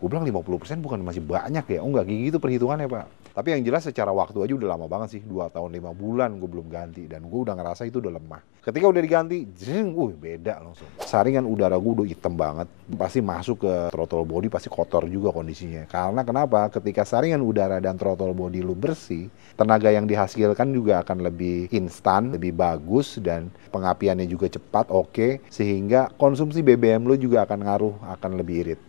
Gue bilang 50% bukan masih banyak ya? Oh enggak, kayak gitu perhitungannya Pak. Tapi yang jelas secara waktu aja udah lama banget sih, 2 tahun 5 bulan gue belum ganti. Dan gue udah ngerasa itu udah lemah. Ketika udah diganti, jeng, beda langsung. Saringan udara gue udah hitam banget. Pasti masuk ke throttle body, pasti kotor juga kondisinya. Karena kenapa? Ketika saringan udara dan throttle body lu bersih, tenaga yang dihasilkan juga akan lebih instan, lebih bagus, dan pengapiannya juga cepat, oke. Sehingga konsumsi BBM lu juga akan ngaruh, akan lebih irit.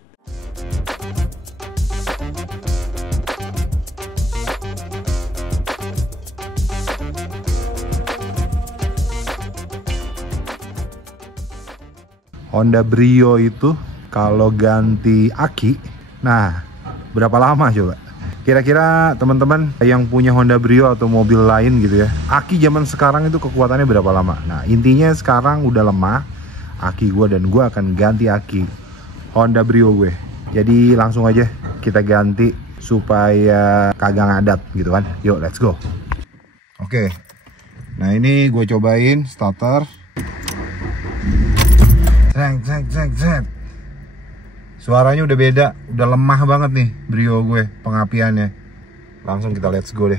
Honda Brio itu kalau ganti aki, nah berapa lama coba? Kira-kira teman-teman yang punya Honda Brio atau mobil lain gitu ya, aki zaman sekarang itu kekuatannya berapa lama? Nah intinya sekarang udah lemah aki gue dan gue akan ganti aki Honda Brio gue. Jadi langsung aja kita ganti supaya kagak ngadat gitu kan. Yuk let's go. Oke, nah ini gue cobain starter. Zeng. Suaranya udah beda, udah lemah banget nih Brio gue pengapiannya. Langsung kita let's go deh.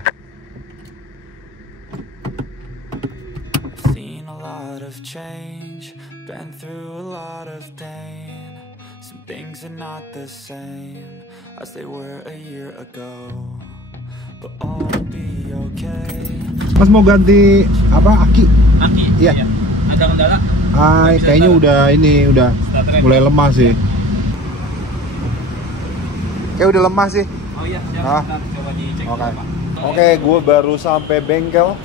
Seen a lot of change, been through a lot of pain. Some things are not the same as they were a year ago, but all will be okay. Mas mau ganti apa aki? Aki? Iya. Ada kendala? Kayaknya udah mulai lemah sih. Kayak udah lemah sih. Oh iya, siap. Coba dicek. Oke, gue baru sampai bengkel.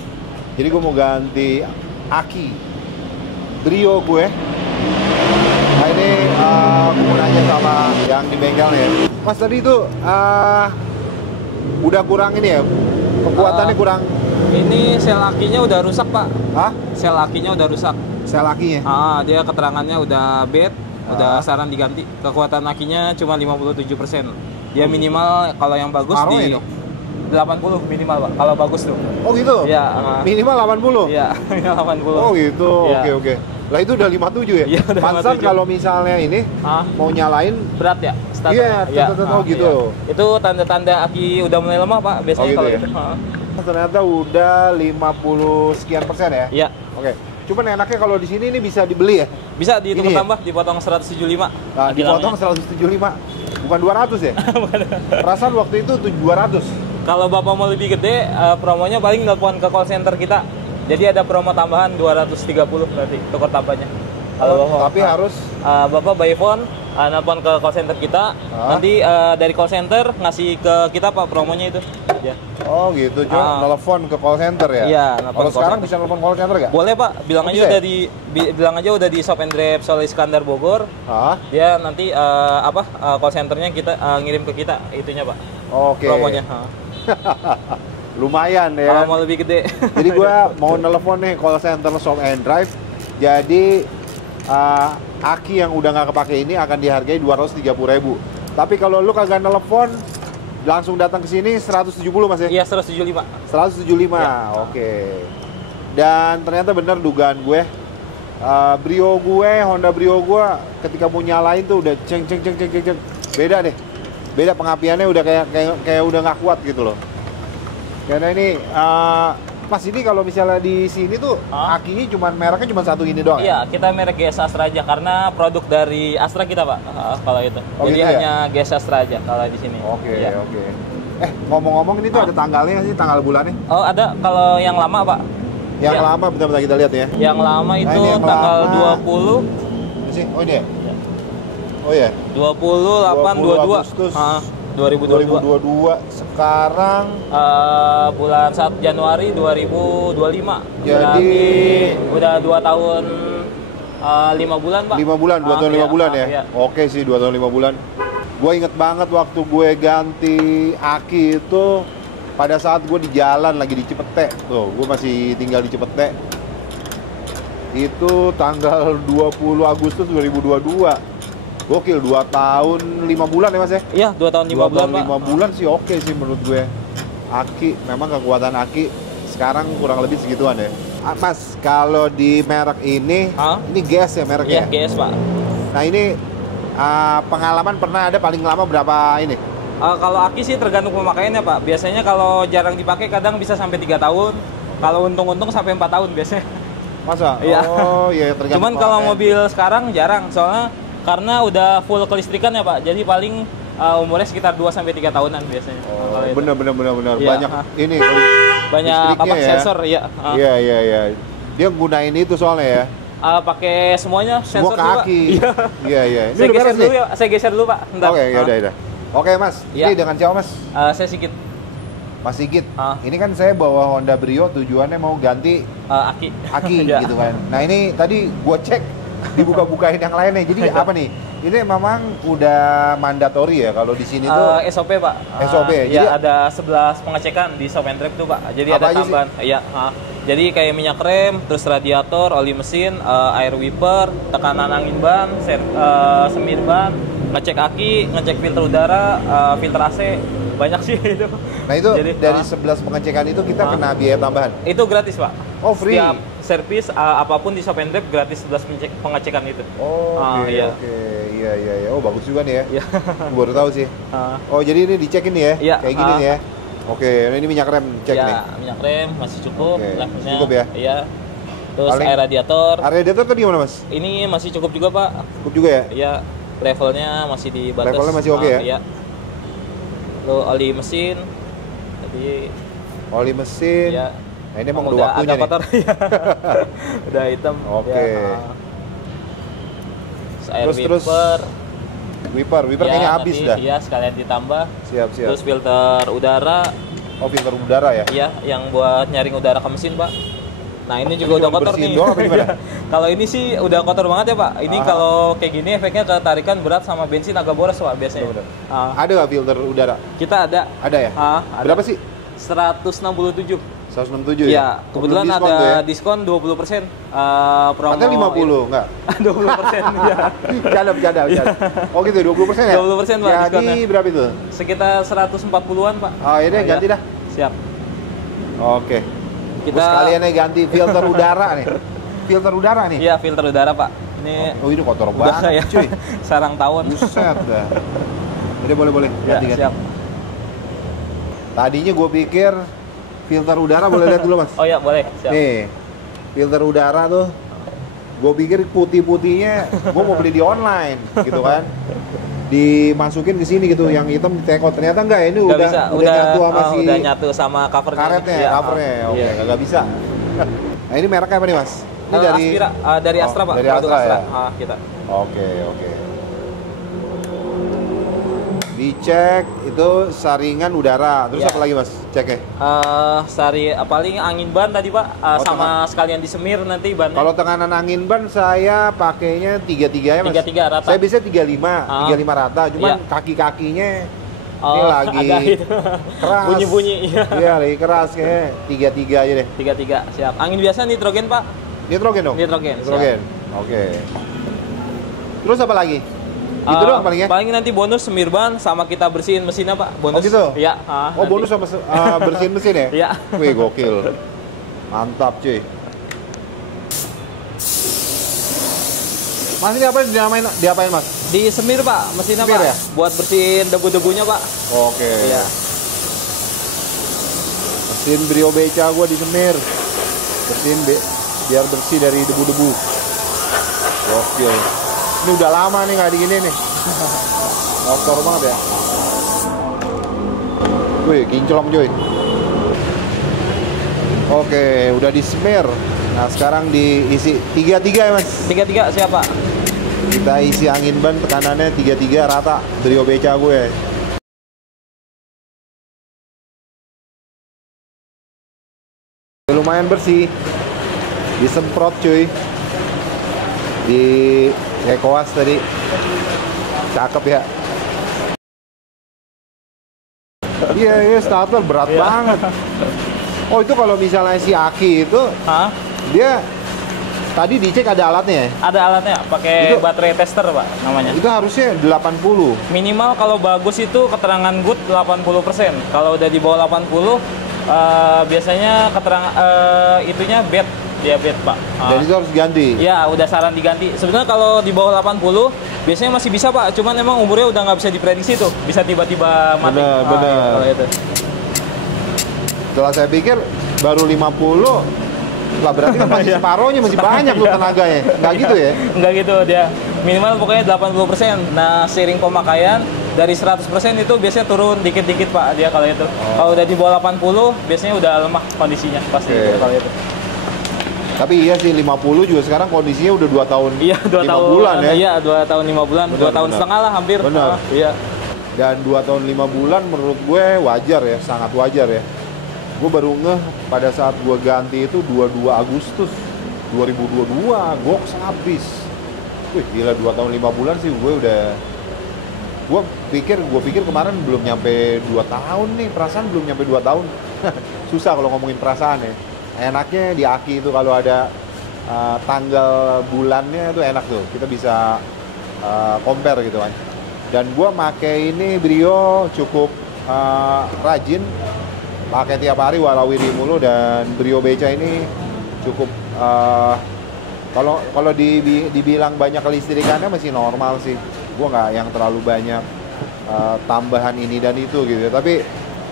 Jadi gue mau ganti aki Brio gue. Nah ini gue mau nanya sama yang di bengkelnya. Mas tadi itu udah kurang ini ya? Kekuatannya kurang. Ini sel akinya udah rusak Pak. Hah? Sel akinya udah rusak. Sel akinya? Dia keterangannya udah bad, udah saran diganti. Kekuatan akinya cuma 57%. Dia minimal kalau yang bagus Maroh di ya, 80 minimal Pak. Kalau bagus tuh. Oh gitu? Iya. Minimal 80? Iya, minimal 80. Oh gitu, ya. Oke. Lah itu udah 57 ya? Iya, udah Pantesan 57. kalau misalnya ini mau nyalain berat ya? Iya, gitu. Iya. Itu tanda-tanda aki udah mulai lemah Pak, biasanya gitu kalau ya? gitu. Ternyata udah 50 sekian persen ya? Iya. Oke. Cuman enaknya kalau di sini ini bisa dibeli ya? Bisa ditukar Ini tambah, dipotong 175. Nah, dipotong 175. Bukan 200 ya? Perasaan waktu itu 200. Kalau Bapak mau lebih gede, promonya paling telepon ke call center kita. Jadi ada promo tambahan 230 berarti tukar tambahnya. Kalau tapi harus Bapak by phone nelpon ke call center kita, nanti dari call center ngasih ke kita Pak promonya itu. Ya. Oh gitu, telepon ke call center ya? Iya, kalau sekarang bisa telepon call center nggak? Boleh Pak, bilang aja ya? bilang aja udah di Shop and Drive Sol Iskandar Bogor. Dia nanti call centernya kita ngirim ke kita itunya Pak. Oke. Promonya. Lumayan ya. Kalau mau lebih gede. Jadi gua mau nelpon nih call center Shop and Drive. Jadi aki yang udah nggak kepake ini akan dihargai 230.000. Tapi kalau lu kagak nelpon, langsung datang ke sini 170 Mas ya? Iya, 175. 175. Ya. Oke. Dan ternyata benar dugaan gue. Brio gue, Honda Brio gue ketika mau nyalain tuh udah ceng. Beda deh. Beda pengapiannya udah kayak udah nggak kuat gitu loh. Karena ini Mas ini kalau misalnya di sini tuh akinya mereknya cuma satu ini doang. Iya, kita merek GS Astra aja karena produk dari Astra kita Pak. Kalau itu. Jadi gitu hanya GS Astra aja kalau di sini. Oke. Ngomong-ngomong ini tuh ada tanggalnya sih, tanggal bulannya? Oh ada, kalau yang lama Pak. Yang lama bentar-bentar kita lihat ya. Yang lama itu tanggal 20. Ini sih, oh ini ya. Oh ya. 28 22 Agustus 2022. Sekarang bulan 1 Januari 2025. Jadi udah 2 tahun 5 bulan Pak. 5 bulan, 2 tahun 5 bulan ya? Iya. Oke sih, 2 tahun 5 bulan. Gue inget banget waktu gue ganti aki itu pada saat gue di jalan lagi di Cipete. Tuh, gue masih tinggal di Cipete. Itu tanggal 20 Agustus 2022. Gokil, 2 tahun 5 bulan ya Mas ya? Iya, 2 tahun 5 bulan Pak. 5 bulan sih oke sih menurut gue. Aki, memang kekuatan aki sekarang kurang lebih segituan ya. Mas, kalau di merek ini GS ya mereknya? Iya, GS Pak. Nah ini pengalaman pernah ada paling lama berapa ini? Kalau aki sih tergantung pemakaiannya Pak. Biasanya kalau jarang dipakai kadang bisa sampai 3 tahun. Kalau untung-untung sampai 4 tahun biasanya. Masa? Iya. Oh iya, tergantung Cuman kalau pemakaian. mobil sekarang jarang, soalnya karena udah full kelistrikan ya Pak. Jadi paling umurnya sekitar 2 sampai 3 tahunan biasanya. Oh, Kalau itu. bener. Iya, Banyak ah. ini Banyak listriknya kapak ya. sensor ya. Iya. Dia gunain itu soalnya ya. Pakai semuanya Semua sensor juga. kaki. Iya. Iya. Ini Saya udah geser beres dulu nih? ya, saya geser dulu Pak. Bentar. Oke, ya udah. Oke, Mas. Iya. Ini dengan siapa, Mas? Saya Sigit. Mas Sigit. Ah. Ini kan saya bawa Honda Brio tujuannya mau ganti Aki. aki Iya. gitu kan. Nah, ini tadi gua cek dibuka-bukain yang lainnya. Jadi Iya. apa nih? Ini memang udah mandatory ya kalau di sini tuh. SOP Pak. SOP, Ya, jadi- ada 11 pengecekan di Shop and Trip tuh Pak. Jadi Apa ada aja sih? tambahan. Iya. Jadi kayak minyak rem, terus radiator, oli mesin, air wiper, tekanan angin ban, semir ban, ngecek aki, ngecek filter udara, filter AC, banyak sih itu. Nah, itu Jadi, dari 11 pengecekan itu kita kena biaya tambahan. itu gratis Pak. Oh, free. Setiap servis apapun di Shop and Trip gratis 11 pengecekan itu. Oh, oke. Iya. Iya. Oh, bagus juga nih ya. Iya. Gua baru tahu sih. Ah. Oh, jadi ini dicekin nih ya? Iya. Kayak gini nih ya? Oke, nah ini minyak rem cek Ya, nih. minyak rem masih cukup, Oke, levelnya. cukup ya? Iya. Terus Paling- air radiator, Radiator tadi gimana, Mas? ini masih cukup juga Pak. Cukup juga ya? Iya, levelnya masih di batas. Levelnya masih oke ya? Iya. Lalu oli mesin, tadi Oli mesin. ya. Nah, ini emang udah waktunya agak nih. kotor. Iya. Udah hitam. Oke. Ya. Terus air Terus- wiper. Wiper Ya, kayaknya habis nanti, dah. Iya, sekalian ditambah. Siap. Terus filter udara, Oh, filter udara ya? iya, yang buat nyaring udara ke mesin Pak. Nah ini juga Ini udah cuma kotor bersihin nih. doang apa gimana? Kalau ini sih udah kotor banget ya Pak. Ini Ah. kalau kayak gini efeknya ketarikan berat sama bensin agak boros Pak biasanya. Bener. Ah, Ada nggak filter udara? kita ada. Ada ya? Ada. Berapa sih? 167. 167 ya? Iya, kebetulan Belum diskon ada tuh ya? diskon 20%. Promo. Katanya 50, enggak? 20%. Ya. Bercanda. Oh gitu, 20% ya? 20% Pak Jadi diskonnya. berapa itu? Sekitar 140-an Pak. Oh, ini ganti iya. dah. Siap. Oke. Kita Terus kalian ganti filter udara nih. Filter udara nih. Iya, filter udara Pak. Ini Oh, ini kotor udah banget, kayak cuy. sarang tawon. Buset dah. Jadi boleh Ya, ganti. siap. Tadinya gue pikir filter udara boleh lihat dulu, Mas. Oh ya, boleh. Siap. Nih, filter udara tuh gue pikir putih-putihnya gue mau beli di online gitu kan. Dimasukin ke sini gitu, yang hitam ditekot. Ternyata enggak, ini Nggak udah bisa, nyatu sama si udah nyatu sama covernya. karetnya, Iya, covernya. Oke, iya. nggak bisa. Nah, ini mereknya apa nih, Mas? Ini dari Aspira, dari Astra Pak. Dari Produk Astra ya. Kita. Oke. Dicek itu saringan udara. Terus Ya. apa lagi, Mas? Ceknya. Paling angin ban tadi Pak, sama sekalian disemir nanti bannya. Kalau tekanan angin ban saya pakainya 33 ya, Mas. 33 rata. Saya bisa 35, 35 rata. Cuman Iya. kaki-kakinya ini Oh, lagi agak itu. keras. Bunyi-bunyi, iya. Iya, lagi keras kayaknya. 33 aja deh. 33, siap. Angin biasa nitrogen Pak. Nitrogen dong? Nitrogen, Nitrogen. Oke. Terus apa lagi? Itu doang paling ya? Paling nanti bonus semir ban sama kita bersihin mesinnya Pak. Bonus. Oh gitu? Iya. Oh, nanti. bonus sama bersihin mesin ya? Iya. Wih, gokil. Mantap, cuy. Mas, ini apa diapain, Mas? Di semir Pak, mesinnya Semir Pak. ya? Buat bersihin debu-debunya Pak. Oke. Iya. Mesin Brio beca gua disemir. Biar bersih dari debu-debu. Gokil. Ini udah lama nih nggak digini nih. Kotor banget ya. Wih, kinclong cuy. Oke, udah disemir. Nah, sekarang diisi 33 ya, Mas. 33 siap Pak. Kita isi angin ban, tekanannya 33 rata. Brio beca gue. Lumayan bersih. Disemprot cuy. Di ekoas tadi. Cakep ya. Iya, starter berat Iya. banget. Oh, itu kalau misalnya si Aki itu Hah? dia tadi dicek ada alatnya ya? Ada alatnya, pakai Itu- baterai tester Pak namanya. Itu harusnya 80. Minimal kalau bagus itu keterangan good 80%. Kalau udah di bawah 80 biasanya keterangan itunya bad, dia bad Pak. Dan itu harus ganti. Ya, udah saran diganti. Sebenarnya kalau di bawah 80 biasanya masih bisa Pak, cuman emang umurnya udah nggak bisa diprediksi tuh, bisa tiba-tiba mati. Bener. Kalau itu. Setelah saya pikir baru 50, lah berarti kan masih separohnya, masih banyak loh tenaganya. Nggak gitu ya? Nggak gitu, dia minimal pokoknya 80%. Nah, seiring pemakaian dari 100% itu biasanya turun dikit-dikit Pak dia kalau itu. Kalau udah di bawah 80 biasanya udah lemah kondisinya pasti kalau itu. Tapi iya sih 50 juga sekarang kondisinya udah 2 tahun. Iya, 2 5 tahun bulan ya. Iya, 2 tahun 5 bulan, 2 tahun setengah lah hampir. Benar. Iya. Dan 2 tahun 5 bulan menurut gue wajar ya, sangat wajar ya. Gue baru ngeh pada saat gue ganti itu 22 Agustus 2022, goks habis. Wih gila, 2 tahun 5 bulan sih gue pikir kemarin belum nyampe 2 tahun nih, perasaan belum nyampe 2 tahun. Susah kalau ngomongin perasaan ya. Enaknya di Aki itu kalau ada tanggal bulannya itu enak tuh, kita bisa compare gitu kan. Dan gue make ini Brio cukup rajin, pakai tiap hari warawiri mulu, dan Brio Beca ini cukup kalau dibilang banyak kelistrikannya masih normal sih. Gue nggak yang terlalu banyak tambahan ini dan itu gitu, tapi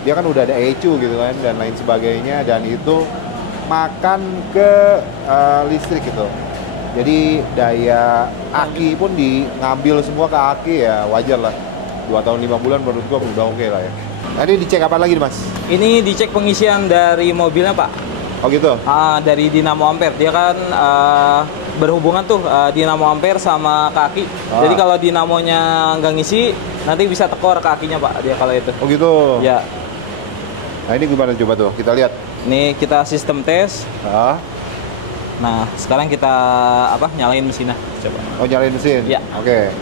dia kan udah ada ECU gitu kan dan lain sebagainya, dan itu makan ke listrik gitu. Jadi daya aki pun ngambil semua ke aki, ya wajar lah. 2 tahun 5 bulan menurut gua udah oke lah ya. Nah, ini dicek apa lagi Mas? Ini dicek pengisian dari mobilnya Pak. Oh gitu? Dari dinamo ampere. Dia kan berhubungan tuh dinamo ampere sama kaki. Jadi kalau dinamonya nggak ngisi, nanti bisa tekor kakinya Pak dia kalau itu. Oh gitu? Ya. Nah ini gimana coba tuh? Kita lihat. Ini kita sistem tes. Nah, sekarang kita nyalain mesinnya. Coba. Oh, nyalain mesin? Ya. Oke.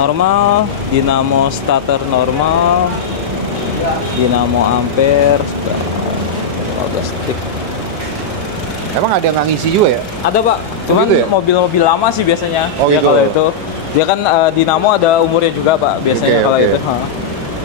Normal, dinamo starter normal, dinamo ampere 15 detik. Emang ada yang nggak ngisi juga ya? Ada Pak, cuman gitu ya? mobil-mobil lama sih biasanya. Oh, ya, gitu. kalau itu dia kan dinamo ada umurnya juga Pak biasanya. Oke, kalau oke. itu.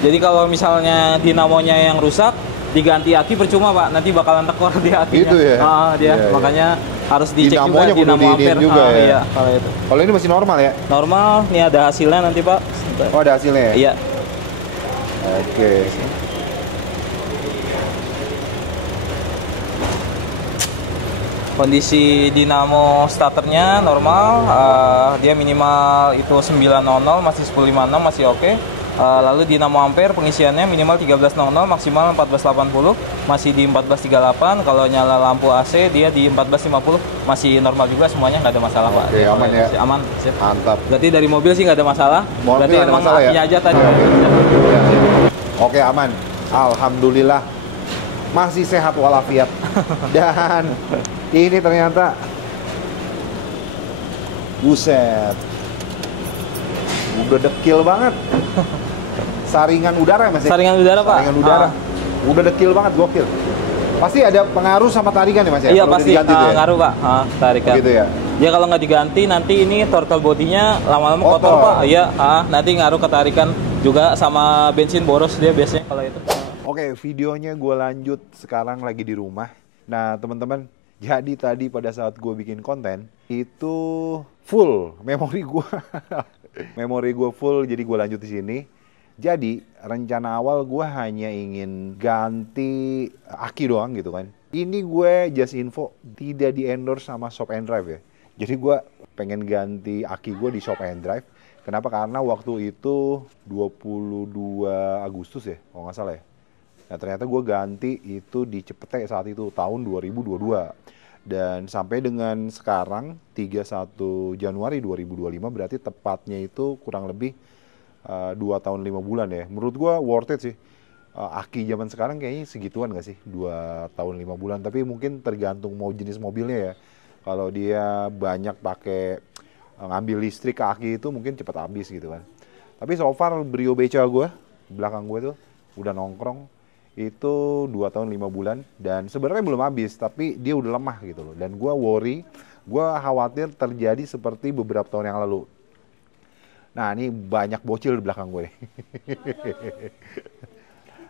Jadi kalau misalnya dinamonya yang rusak, diganti aki percuma Pak, nanti bakalan tekor di akinya. Gitu ya? Dia Iya. Makanya harus dicek Dinamonya juga dinamo kudu diinin ampere juga ya? Iya, kalau itu. Kalau ini masih normal ya? Normal, nih ada hasilnya nanti Pak. Sebentar. Oh, ada hasilnya? Iya. Oke. Kondisi dinamo starternya normal, dia minimal itu 900, masih 1056 masih oke. Lalu dinamo ampere pengisiannya minimal 1300, maksimal 1480, masih di 1438. Kalau nyala lampu AC dia di 1450, masih normal juga semuanya, nggak ada masalah Pak. Oke, aman ya? Aman, sip. Mantap. Berarti dari mobil sih nggak ada masalah. Mobil Berarti nggak ada emang masalah ya? akinya aja tadi. Oke, aman. Alhamdulillah masih sehat walafiat. Dan ini ternyata buset, udah dekil banget. Saringan udara Mas ya? Saringan udara Pak. Saringan udara. Udah dekil banget, gokil. Pasti ada pengaruh sama tarikan ya Mas ya? Iya Kalau pasti diganti tuh ya? ngaruh Pak, tarikan. Gitu ya? Dia kalau nggak diganti nanti ini throttle bodinya lama-lama kotor Pak. Iya, nanti ngaruh ke tarikan juga sama bensin boros dia biasanya kalau itu. Oke, videonya gue lanjut sekarang lagi di rumah. Nah teman-teman, jadi tadi pada saat gue bikin konten itu full memori gue. Memori gue full, jadi gue lanjut di sini. Jadi rencana awal gue hanya ingin ganti aki doang gitu kan. Ini gue just info, tidak di endorse sama Shop and Drive ya. Jadi gue pengen ganti aki gue di Shop and Drive. Kenapa? Karena waktu itu 22 Agustus ya, kalau nggak salah ya. Nah ternyata gue ganti itu di Cepete saat itu, tahun 2022. Dan sampai dengan sekarang, 31 Januari 2025, berarti tepatnya itu kurang lebih 2 tahun 5 bulan ya. Menurut gue worth it sih. Aki zaman sekarang kayaknya segituan gak sih? 2 tahun 5 bulan, tapi mungkin tergantung mau jenis mobilnya ya. Kalau dia banyak pakai ngambil listrik ke aki itu mungkin cepat habis gitu kan. Tapi so far Brio Beca gue, belakang gue tuh udah nongkrong. Itu 2 tahun 5 bulan dan sebenarnya belum habis, tapi dia udah lemah gitu loh. Dan gue worry, gue khawatir terjadi seperti beberapa tahun yang lalu. Nah ini banyak bocil di belakang gue.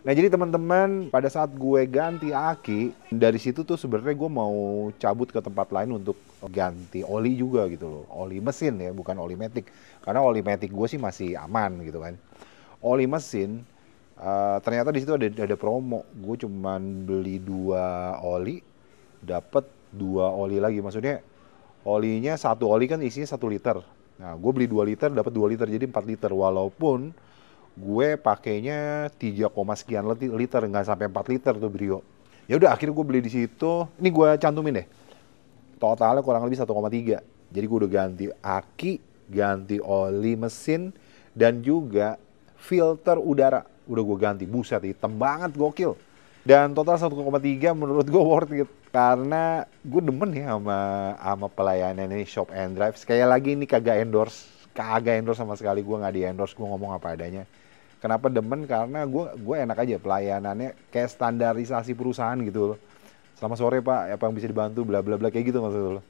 Nah jadi teman-teman, pada saat gue ganti aki, dari situ tuh sebenarnya gue mau cabut ke tempat lain untuk ganti oli juga gitu loh. Oli mesin ya, bukan oli matic. Karena oli matic gue sih masih aman gitu kan. Oli mesin, ternyata di situ ada promo. Gue cuman beli 2 oli, dapat 2 oli lagi. Maksudnya olinya, satu oli kan isinya 1 liter. Nah gue beli 2 liter, dapat 2 liter, jadi 4 liter. Walaupun gue pakainya 3, sekian liter, nggak sampai 4 liter tuh Brio. Ya udah akhirnya gue beli di situ. Ini gue cantumin deh. Totalnya kurang lebih 1,3. Jadi gue udah ganti aki, ganti oli mesin, dan juga filter udara. Udah gue ganti, buset hitam banget, gokil. Dan total 1,3 menurut gue worth it. Karena gue demen ya sama pelayanan ini Shop and Drive. Sekali lagi ini kagak endorse sama sekali, gue nggak di endorse, gue ngomong apa adanya. Kenapa demen? Karena gue enak aja pelayanannya, kayak standarisasi perusahaan gitu loh. Selamat sore Pak, apa yang bisa dibantu, bla bla bla, kayak gitu maksud lo.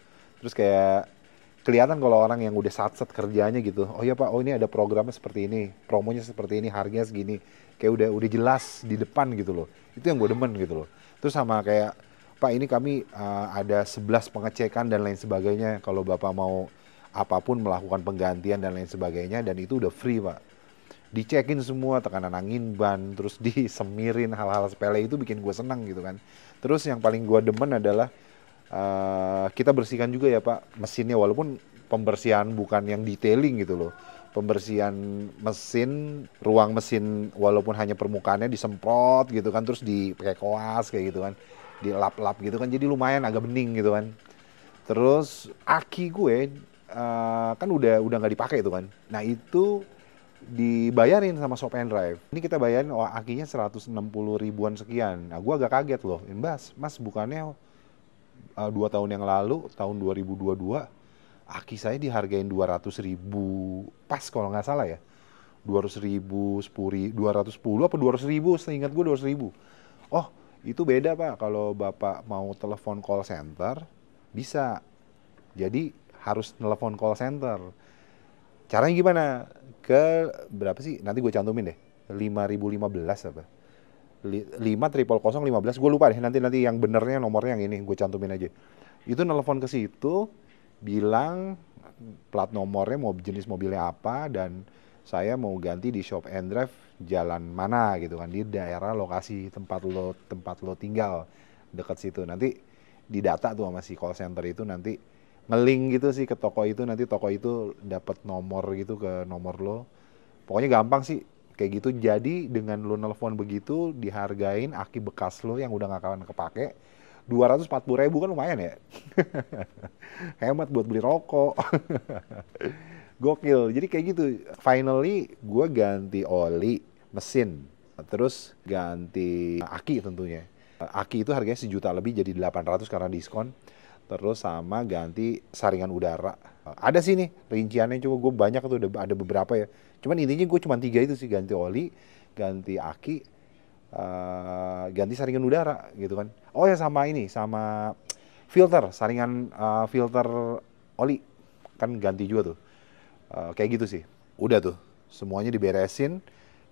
Terus kayak kelihatan kalau orang yang udah satset kerjanya gitu. Oh iya Pak, oh ini ada programnya seperti ini, promonya seperti ini, harganya segini. Kayak udah jelas di depan gitu loh. Itu yang gue demen gitu loh. Terus sama kayak, Pak ini kami ada 11 pengecekan dan lain sebagainya. Kalau Bapak mau apapun melakukan penggantian dan lain sebagainya, dan itu udah free Pak. Dicekin semua, tekanan angin ban, terus disemirin, hal-hal sepele itu bikin gue senang gitu kan. Terus yang paling gue demen adalah kita bersihkan juga ya Pak mesinnya, walaupun pembersihan bukan yang detailing gitu loh. Pembersihan mesin, ruang mesin, walaupun hanya permukaannya disemprot gitu kan, terus dipakai koas kayak gitu kan, dilap-lap gitu kan, jadi lumayan agak bening gitu kan. Terus aki gue kan udah nggak dipakai itu kan. Nah itu dibayarin sama Shop and Drive. Ini kita bayarin akinya 160 ribuan sekian. Nah, gue agak kaget loh. Mas bukannya 2 tahun yang lalu, tahun 2022, aki saya dihargain 200 ribu pas kalau nggak salah ya. 200 ribu, 210 apa 200 ribu, seingat gue 200 ribu. Oh, itu beda Pak. Kalau Bapak mau telepon call center, bisa. Jadi harus telepon call center. Caranya gimana? Ke berapa sih? Nanti gue cantumin deh. 5015 apa? 50015, gue lupa deh. Nanti yang benernya nomornya yang ini gue cantumin aja. Itu nelpon ke situ, bilang plat nomornya, mau jenis mobilnya apa, dan saya mau ganti di Shop and Drive jalan mana gitu kan, di daerah lokasi tempat lo tinggal, dekat situ. Nanti didata tuh sama si call center itu, nanti nge-link gitu sih ke toko itu, nanti toko itu dapat nomor gitu ke nomor lo. Pokoknya gampang sih kayak gitu. Jadi dengan lo nelpon begitu, dihargain aki bekas lo yang udah gak kawan kepake 240 ribu, kan lumayan ya. Hemat buat beli rokok. Gokil. Jadi kayak gitu. Finally gue ganti oli mesin, terus ganti aki tentunya. Aki itu harganya 1 juta lebih, jadi 800 karena diskon. Terus sama ganti saringan udara. Ada sih nih rinciannya, coba gue banyak tuh, ada beberapa ya. Cuman intinya gue cuma 3 itu sih, ganti oli, ganti aki, ganti saringan udara gitu kan. Oh ya sama ini, sama filter, saringan filter oli kan ganti juga tuh. Kayak gitu sih. Udah tuh, semuanya diberesin.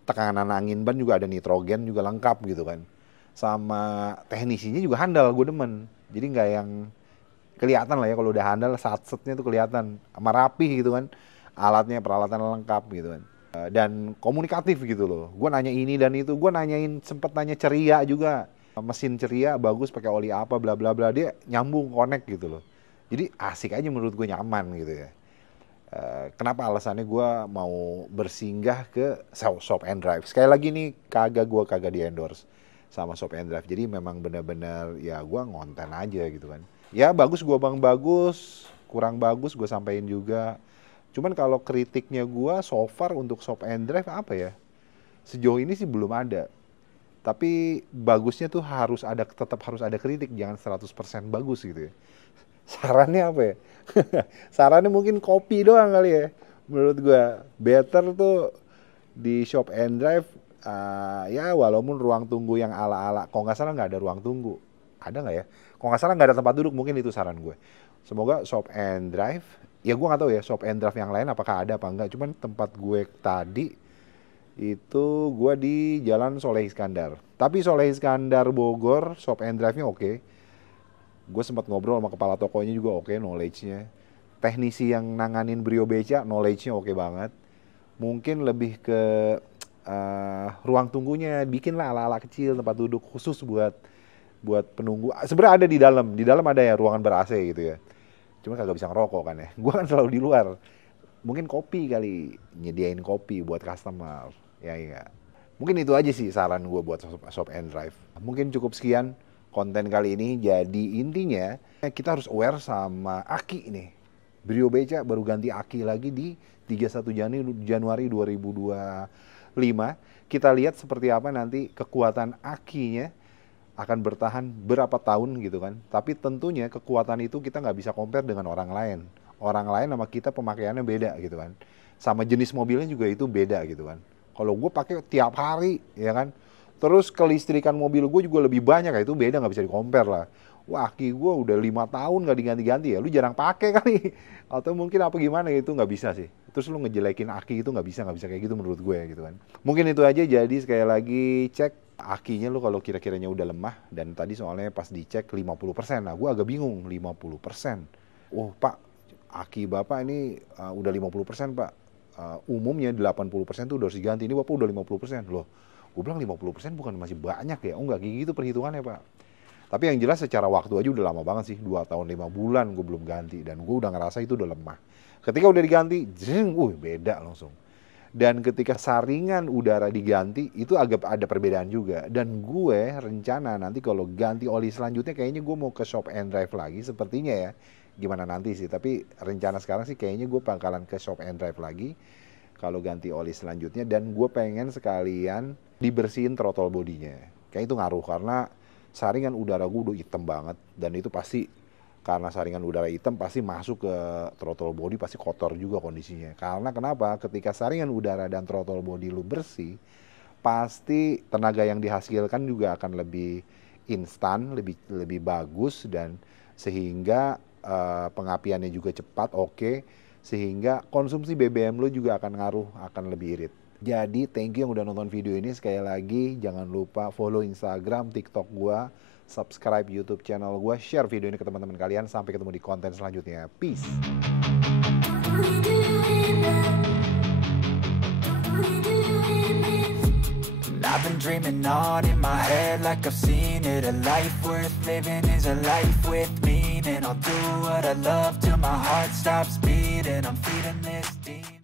Tekanan angin ban juga ada, nitrogen juga lengkap gitu kan. Sama teknisinya juga handal, gue demen. Jadi nggak yang kelihatan lah ya, kalau udah handal satsetnya tuh kelihatan sama rapih gitu kan, alatnya, peralatan lengkap gitu kan. Dan komunikatif gitu loh. Gue nanya ini dan itu, gue sempet nanya ceria juga, mesin ceria bagus pakai oli apa bla bla bla, dia nyambung connect gitu loh. Jadi asik aja menurut gue, nyaman gitu ya. Kenapa alasannya gue mau bersinggah ke Shop and Drive. Sekali lagi nih, gue kagak di endorse sama Shop and Drive. Jadi memang benar-benar ya gue ngonten aja gitu kan. Ya bagus, gue bang bagus, kurang bagus gue sampein juga. Cuman kalau kritiknya gue so far untuk Shop and Drive apa ya, sejauh ini sih belum ada. Tapi bagusnya tuh tetap harus ada kritik, jangan 100% bagus gitu ya. Sarannya apa ya? Sarannya mungkin kopi doang kali ya. Menurut gue better tuh di Shop and Drive ya walaupun ruang tunggu yang ala-ala, kalau nggak salah nggak ada ruang tunggu. Ada nggak ya? Kalau nggak salah nggak ada tempat duduk, mungkin itu saran gue. Semoga shop and drive, ya gue nggak tahu ya shop and drive yang lain apakah ada apa enggak. Cuman tempat gue tadi itu gue di Jalan Soleh Iskandar. Tapi Soleh Iskandar Bogor, shop and drive-nya oke. Gue sempat ngobrol sama kepala tokonya juga oke, knowledge-nya. Teknisi yang nanganin Brio Beca, knowledge-nya oke banget. Mungkin lebih ke ruang tunggunya, bikinlah ala-ala kecil, tempat duduk khusus buat penunggu. Sebenarnya ada di dalam ada ya ruangan ber-AC gitu ya. Cuma kagak bisa ngerokok kan ya. Gue kan selalu di luar. Mungkin kopi kali, nyediain kopi buat customer. Ya iya. Mungkin itu aja sih saran gue buat shop and drive. Mungkin cukup sekian konten kali ini. Jadi intinya kita harus aware sama aki nih. Brio Beca baru ganti aki lagi di 31 Januari 2025. Kita lihat seperti apa nanti kekuatan akinya akan bertahan berapa tahun gitu kan. Tapi tentunya kekuatan itu kita nggak bisa compare dengan orang lain. Orang lain sama kita pemakaiannya beda gitu kan. Sama jenis mobilnya juga itu beda gitu kan. Kalau gue pakai tiap hari ya kan. Terus kelistrikan mobil gue juga lebih banyak ya, itu beda, nggak bisa di-compare lah. Wah, aki gue udah 5 tahun nggak diganti-ganti ya, lu jarang pakai kali. Atau mungkin apa gimana itu nggak bisa sih. Terus lu ngejelekin aki itu nggak bisa kayak gitu menurut gue gitu kan. Mungkin itu aja, jadi sekali lagi cek akinya lu kalau kira-kiranya udah lemah. Dan tadi soalnya pas dicek 50%, nah gue agak bingung 50%. Oh pak, aki bapak ini udah 50% pak. Umumnya 80% tuh udah harus diganti, ini bapak udah 50%. Loh, gue bilang 50% bukan masih banyak ya? Oh enggak, gitu perhitungannya pak. Tapi yang jelas secara waktu aja udah lama banget sih, 2 tahun 5 bulan gue belum ganti. Dan gue udah ngerasa itu udah lemah. Ketika udah diganti, beda langsung. Dan ketika saringan udara diganti, itu agak ada perbedaan juga. Dan gue rencana nanti kalau ganti oli selanjutnya, kayaknya gue mau ke shop and drive lagi, sepertinya ya. Gimana nanti sih, tapi rencana sekarang sih kayaknya gue bakalan ke shop and drive lagi kalau ganti oli selanjutnya. Dan gue pengen sekalian dibersihin throttle bodinya. Kayak itu ngaruh, karena saringan udara gue udah hitam banget. Dan itu pasti, karena saringan udara hitam pasti masuk ke throttle body, pasti kotor juga kondisinya. Karena kenapa? Ketika saringan udara dan throttle body lu bersih, pasti tenaga yang dihasilkan juga akan lebih instan, lebih bagus, dan sehingga pengapiannya juga cepat, oke. Sehingga konsumsi BBM lu juga akan ngaruh, akan lebih irit. Jadi thank you yang udah nonton video ini. Sekali lagi jangan lupa follow Instagram, TikTok gua, subscribe YouTube channel gua, share video ini ke teman-teman kalian. Sampai ketemu di konten selanjutnya. Peace. I've been dreaming on in my head like I've seen it. A life worth living is a life with meaning. I'll do what I love till my heart stops beating. I'm feeding this demon.